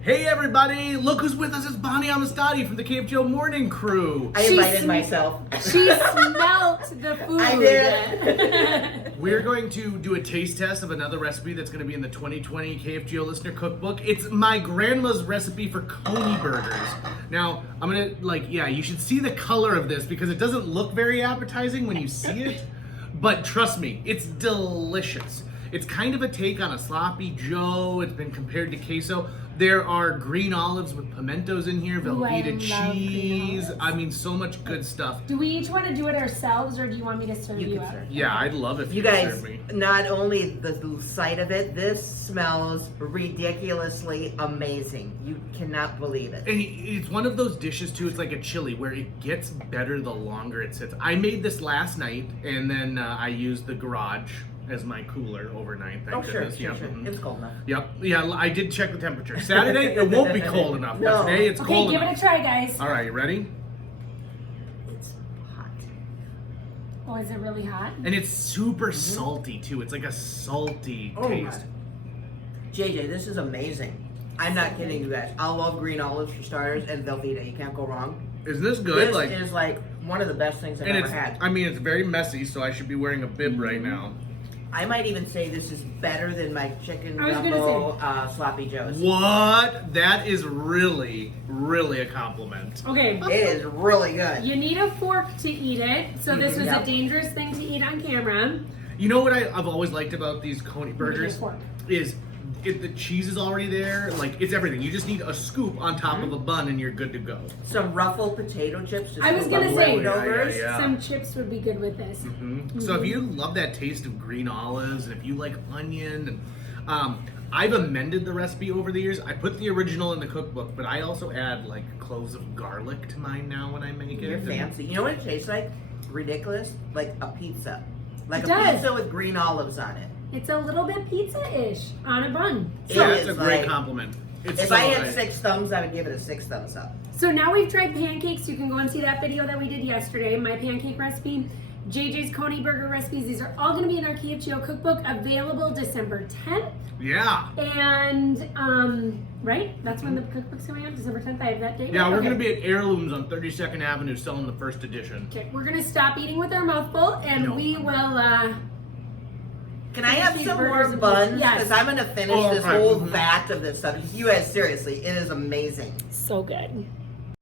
Hey everybody, look who's with us. It's Bonnie Amistadi from the KFGO Morning Crew. I invited myself. She smelt the food. I did. We're going to do a taste test of another recipe that's going to be in the 2020 KFGO Listener Cookbook. It's my grandma's recipe for Coney Burgers. Now, I'm going to, you should see the color of this because it doesn't look very appetizing when you see it. But trust me, it's delicious. It's kind of a take on a sloppy Joe. It's been compared to queso. There are green olives with pimentos in here, Velveeta cheese. I mean, so much good stuff. Do we each want to do it ourselves, or do you want me to serve you out? Yeah, I'd love if You you guys, serve me. not only the sight of it, this smells ridiculously amazing. You cannot believe it. And it's one of those dishes too. It's like a chili where it gets better the longer it sits. I made this last night, and then I used the garage as my cooler overnight. Thank goodness. Sure. Mhm. It's cold enough. Yep. Yeah, I did check the temperature. Saturday, it won't be cold enough. No. But today, it's Okay, cold give enough. it a try, guys. All right, you ready? It's hot. Oh, is it really hot? And it's super salty too. It's like a salty Oh my. taste. JJ, this is amazing. I'm not kidding you guys. I love green olives for starters and Velveeta. You can't go wrong. Isn't this good? This is like one of the best things I've and ever it's, had. I mean, it's very messy, so I should be wearing a bib right now. I might even say this is better than my chicken I was gonna gumbo sloppy joes. What? That is really, really a compliment. Okay. It is really good. You need a fork to eat it, so this was Yep. a dangerous thing to eat on camera. You know what I've always liked about these Coney Burgers fork. is the cheese is already there. Like, it's everything. You just need a scoop on top of a bun and you're good to go. Some ruffled potato chips. To I was scoop gonna up say, leftovers. Yeah. Some chips would be good with this. So if you love that taste of green olives and if you like onion, and I've amended the recipe over the years. I put the original in the cookbook, but I also add like cloves of garlic to mine now when I make it. You're fancy. You know what it tastes like? Ridiculous. Like a pizza. Like It a does. pizza with green olives on it. It's a little bit pizza-ish on a bun. So It that's is a great like- compliment. It's If so I had good. 6 thumbs, I would give it a 6 thumbs up. So now we've tried pancakes. You can go and see that video that we did yesterday, my pancake recipe. JJ's Coney Burger recipes. These are all going to be in our KFGO cookbook, available December 10th. Yeah. And, right? That's when the cookbook's coming out, December 10th. I have that date. Yeah, right? we're Okay. going to be at Heirlooms on 32nd Avenue selling the first edition. Okay, we're going to stop eating with our mouth full, and No. we will, Can I have These some burgers more and- buns? Yes. Because I'm going to finish Oh, this right. whole Mhm. vat of this stuff. You guys, seriously, it is amazing. so good.